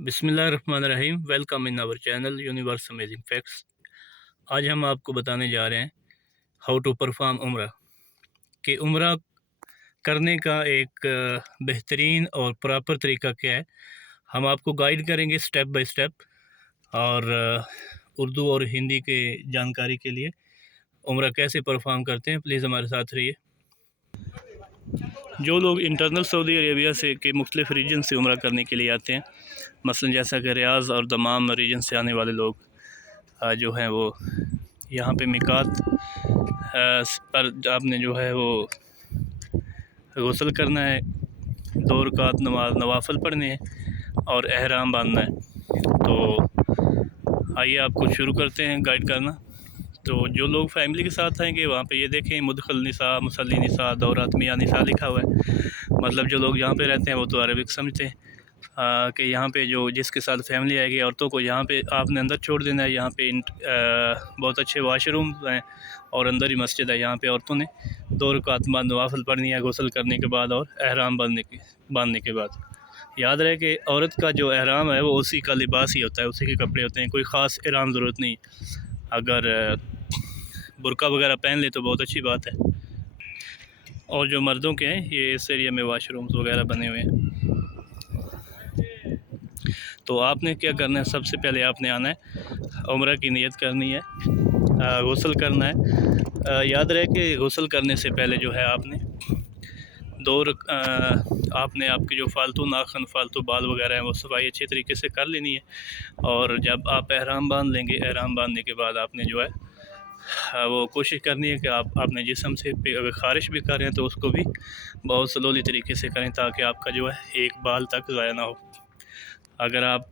बिस्मिल्लाहिर्रहमानिर्रहीम। Welcome in our channel universe amazing facts. आज हम आपको बताने जा रहे हैं हाउ टू परफॉर्म उम्रा कि उम्रा करने का एक बेहतरीन और प्रॉपर तरीका क्या है। हम आपको गाइड करेंगे स्टेप बाय स्टेप, और उर्दू और हिंदी के जानकारी के लिए उम्रा कैसे परफॉर्म करते हैं, प्लीज़ हमारे साथ रहिए। जो लोग इंटरनल सऊदी अरेबिया से के मुख्तलिफ़ रीजन से उम्रा करने के लिए आते हैं, मसलन जैसा कि रियाज़ और दमाम रीजन से आने वाले लोग जो हैं वो यहाँ पे मिकात पर आपने जो है वो गुस्ल करना है, 2 रकात नवाफिल पढ़ने हैं और एहराम बांधना है। तो आइए आपको शुरू करते हैं गाइड करना। तो जो लोग फैमिली के साथ आएंगे वहाँ पे ये देखें मुदखल निसा, मुसल्ली निसा, दौरात मियाँ निसा लिखा हुआ है। मतलब जो लोग यहाँ पे रहते हैं वो तो अरबिक समझते हैं कि यहाँ पे जो जिसके साथ फैमिली आएगी औरतों को यहाँ पे आपने अंदर छोड़ देना है। यहाँ पे बहुत अच्छे वाशरूम हैं और अंदर ही मस्जिद है। यहाँ पे औरतों ने 2 रकात नवाफिल पढ़नी है गुस्ल करने के बाद और एहराम बांधने के बाद। याद रहे कि औरत का जो एहराम है वो उसी का लिबास ही होता है, उसी के कपड़े होते हैं, कोई ख़ास एहराम ज़रूरत नहीं। अगर बुर्का वगैरह पहन ले तो बहुत अच्छी बात है। और जो मर्दों के हैं ये इस एरिया में वाशरूम्स वगैरह बने हुए हैं। तो आपने क्या करना है, सबसे पहले आपने आना है, उम्रा की नीयत करनी है, गुस्ल करना है। याद रहे कि गुस्ल करने से पहले जो है आपने आपने आपके जो फालतू नाखन, फालतू बाल वगैरह हैं वो सफाई अच्छे तरीके से कर लेनी है। और जब आप एहराम बांध लेंगे, एहराम बांधने के बाद आपने जो है वो कोशिश करनी है कि आप अपने जिस्म से अगर ख़ारिश भी कर रहे हैं तो उसको भी बहुत स्लोली तरीके से करें ताकि आपका जो है एक बाल तक ज़ाया ना हो। अगर आप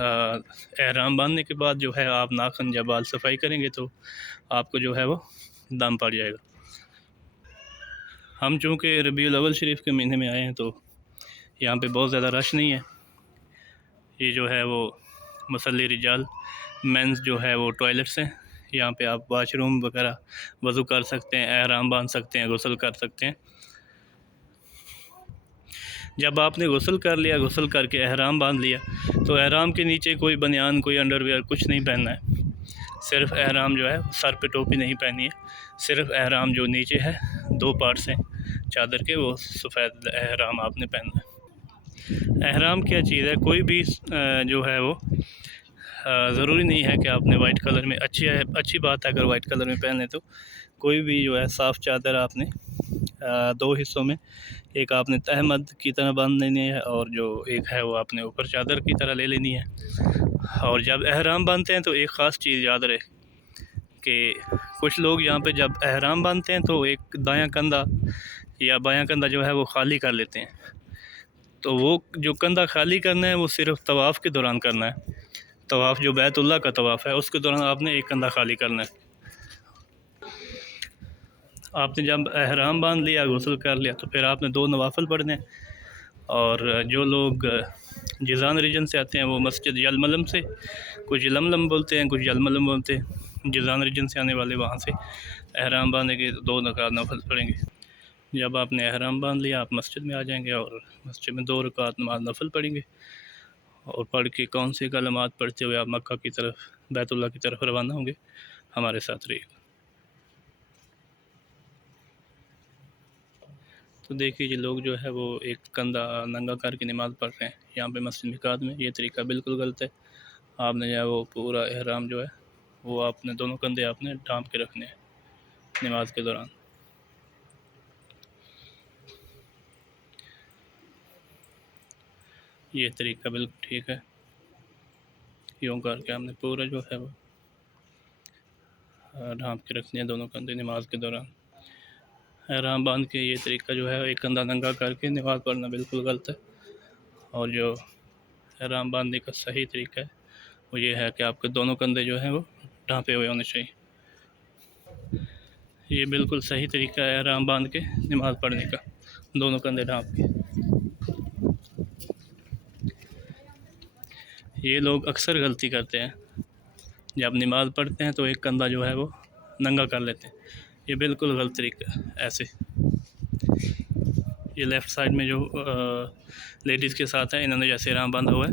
एहराम बांधने के बाद जो है आप नाखन या बाल सफाई करेंगे तो आपको जो है वो दम पड़ जाएगा। हम चूँकि रबीउल अव्वल शरीफ के महीने में आए हैं तो यहाँ पे बहुत ज़्यादा रश नहीं है। ये जो है वो मुसल्ली रिजाल मेंस जो है वो टॉयलेट्स हैं। यहाँ पे आप वाशरूम वगैरह वज़ू कर सकते हैं, एहराम बांध सकते हैं, गुस्ल कर सकते हैं। जब आपने गुस्ल कर लिया, गुस्ल करके एहराम बांध लिया तो एहराम के नीचे कोई बनियान, कोई अंडरवियर कुछ नहीं पहनना है। सिर्फ़ एहराम जो है सर पे टोपी नहीं पहनी है, सिर्फ़ एहराम जो नीचे है 2 पार्ट्स हैं चादर के, वो सफ़ेद एहराम आपने पहनना है। एहराम क्या चीज़ है, कोई भी जो है वो ज़रूरी नहीं है कि आपने वाइट कलर में, अच्छी बात है अगर वाइट कलर में पहन लें तो। कोई भी जो है साफ़ चादर आपने 2 हिस्सों में, एक आपने तहमद की तरह बांध लेनी है और जो एक है वो आपने ऊपर चादर की तरह ले लेनी है। और जब एहराम बांधते हैं तो एक ख़ास चीज़ याद रहे कि कुछ लोग यहाँ पे जब एहराम बांधते हैं तो एक दायां कंधा या बायां कंधा जो है वो खाली कर लेते हैं। तो वो जो कंधा खाली करना है वो सिर्फ़ तवाफ़ के दौरान करना है। तवाफ़ जो बैतुल्लाह का तवाफ़ है उसके दौरान आपने एक कंधा खाली करना है। आपने जब एहराम बांध लिया, गुस्ल कर लिया तो फिर आपने 2 नवाफिल पढ़ने हैं। और जो लोग जिज़ान रीजन से आते हैं वो मस्जिद यलमलम से, कुछ यलमलम बोलते हैं, कुछ यलमलम बोलते हैं, जिज़ान रीजन से आने वाले वहाँ से एहराम बांधेंगे तो 2 रकात नफल पढ़ेंगे। जब आपने एहराम बांध लिया आप मस्जिद में आ जाएंगे और मस्जिद में 2 रकात नमाज नफल पढ़ेंगे और पढ़ के कौन सी कलमात पढ़ते हुए आप मक्का की तरफ, बैतुल्लाह की तरफ रवाना होंगे। हमारे साथ रहिएगा। तो देखिए ये लोग जो है वो एक कंधा नंगा करके नमाज़ पढ़ रहे हैं यहाँ पे मस्जिद मिकात में। ये तरीका बिल्कुल गलत है। आपने जो है वो पूरा एहराम जो है वो आपने दोनों कंधे आपने ढांप के रखने हैं नमाज के दौरान। ये तरीका बिल्कुल ठीक है। यूँ करके हमने पूरा जो है वो ढांप के रखने हैं दोनों कंधे नमाज के दौरान। एहराम बांध के ये तरीका जो है एक कंधा नंगा करके नमाज़ पढ़ना बिल्कुल गलत है। और जो एहराम बांधने का सही तरीका है वो ये है कि आपके दोनों कंधे जो हैं वो ढांपे हुए होने चाहिए। ये बिल्कुल सही तरीका है एहराम बांध के नमाज़ पढ़ने का, दोनों कंधे ढांप के। ये लोग अक्सर गलती करते हैं, जब नमाज़ पढ़ते हैं तो एक कंधा जो है वो नंगा कर लेते हैं। ये बिल्कुल गलत तरीका है। ऐसे ये लेफ़्ट साइड में जो लेडीज़ के साथ है, इन्होंने जैसे एहराम बांधा हुआ है,